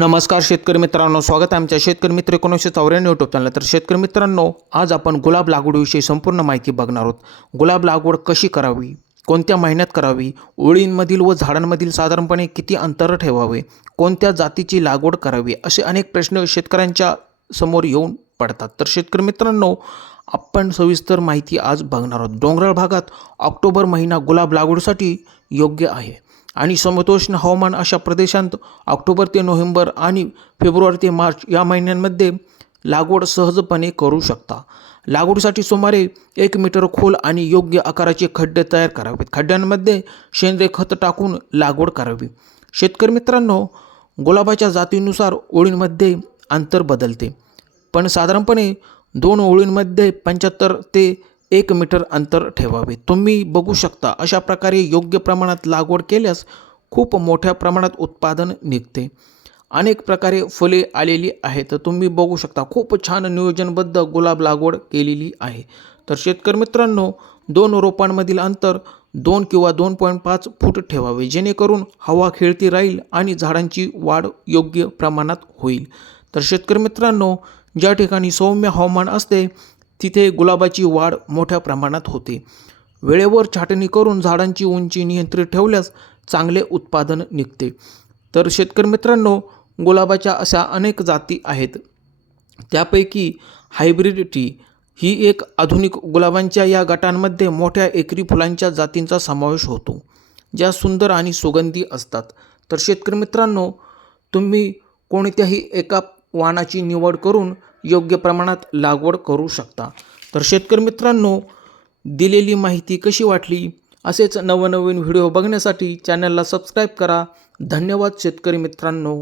नमस्कार शेतकरी मित्रांनो, स्वागत आहे आमच्या शेतकरी मित्र 1994 यूट्यूब चॅनल. तर शेतकरी मित्रांनो, आज आपण गुलाब लागवडीविषयी संपूर्ण माहिती बघणार आहोत. गुलाब लागवड कशी करावी, कोणत्या महिन्यात करावी, ओळींमधील व झाडांमधील साधारणपणे किती अंतर ठेवावे, कोणत्या जातीची लागवड करावी, असे अनेक प्रश्न शेतकऱ्यांच्या समोर येऊन पडतात. तर शेतकरी मित्रांनो, आपण सविस्तर माहिती आज बघणार आहोत. डोंगराळ भागात ऑक्टोबर महिना गुलाब लागवडीसाठी योग्य आहे आणि समशीतोष्ण हवामान अशा प्रदेशांत ऑक्टोबर ते नोव्हेंबर आणि फेब्रुवारी ते मार्च या महिन्यांमध्ये लागवड सहजपणे करू शकता. लागवडीसाठी सुमारे 1 मीटर खोल आणि योग्य आकाराचे खड्डे तयार करावेत. खड्ड्यांमध्ये सेंद्रिय खत टाकून लागवड करावी. शेतकरी मित्रांनो, गुलाबाच्या जातीनुसार ओळींमध्ये अंतर बदलते, पण साधारणपणे 2 ओळींमध्ये 75 ते 1 मीटर अंतर ठेवावे. तुम्ही बघू शकता, अशा प्रकारे योग्य प्रमाणात लागवड केल्यास खूप मोठ्या प्रमाणात उत्पादन निघते. अनेक प्रकारे फुले आलेली आहेत. तर तुम्ही बघू शकता, खूप छान नियोजनबद्ध गुलाब लागवड केलेली आहे. तर शेतकरी मित्रांनो, 2 रोपांमधील अंतर 2 किंवा 2.5 फूट ठेवावे, जेणेकरून हवा खेळती राहील आणि झाडांची वाढ योग्य प्रमाणात होईल. तर शेतकरी मित्रांनो, ज्या ठिकाणी सौम्य हवामान असते तिथे गुलाबाची वाढ मोठ्या प्रमाणात होते. वेळेवर छाटणी करून झाडांची उंची नियंत्रित ठेवल्यास चांगले उत्पादन निघते. तर शेतकरी मित्रांनो, गुलाबाच्या अशा अनेक जाती आहेत. त्यापैकी हायब्रिड टी ही एक आधुनिक गुलाबांच्या या गटांमध्ये मोठ्या एकरी फुलांच्या जातींचा समावेश होतो, ज्या सुंदर आणि सुगंधी असतात. तर शेतकरी मित्रांनो, तुम्ही कोणत्याही एका वाणाची निवड करून योग्य प्रमाणात लागवड करू शकता. तर शेतकरी मित्रांनो, दिलेली माहिती कशी वाटली? असेच नवनवीन व्हिडिओ बघण्यासाठी चॅनलला सबस्क्राईब करा. धन्यवाद शेतकरी मित्रांनो.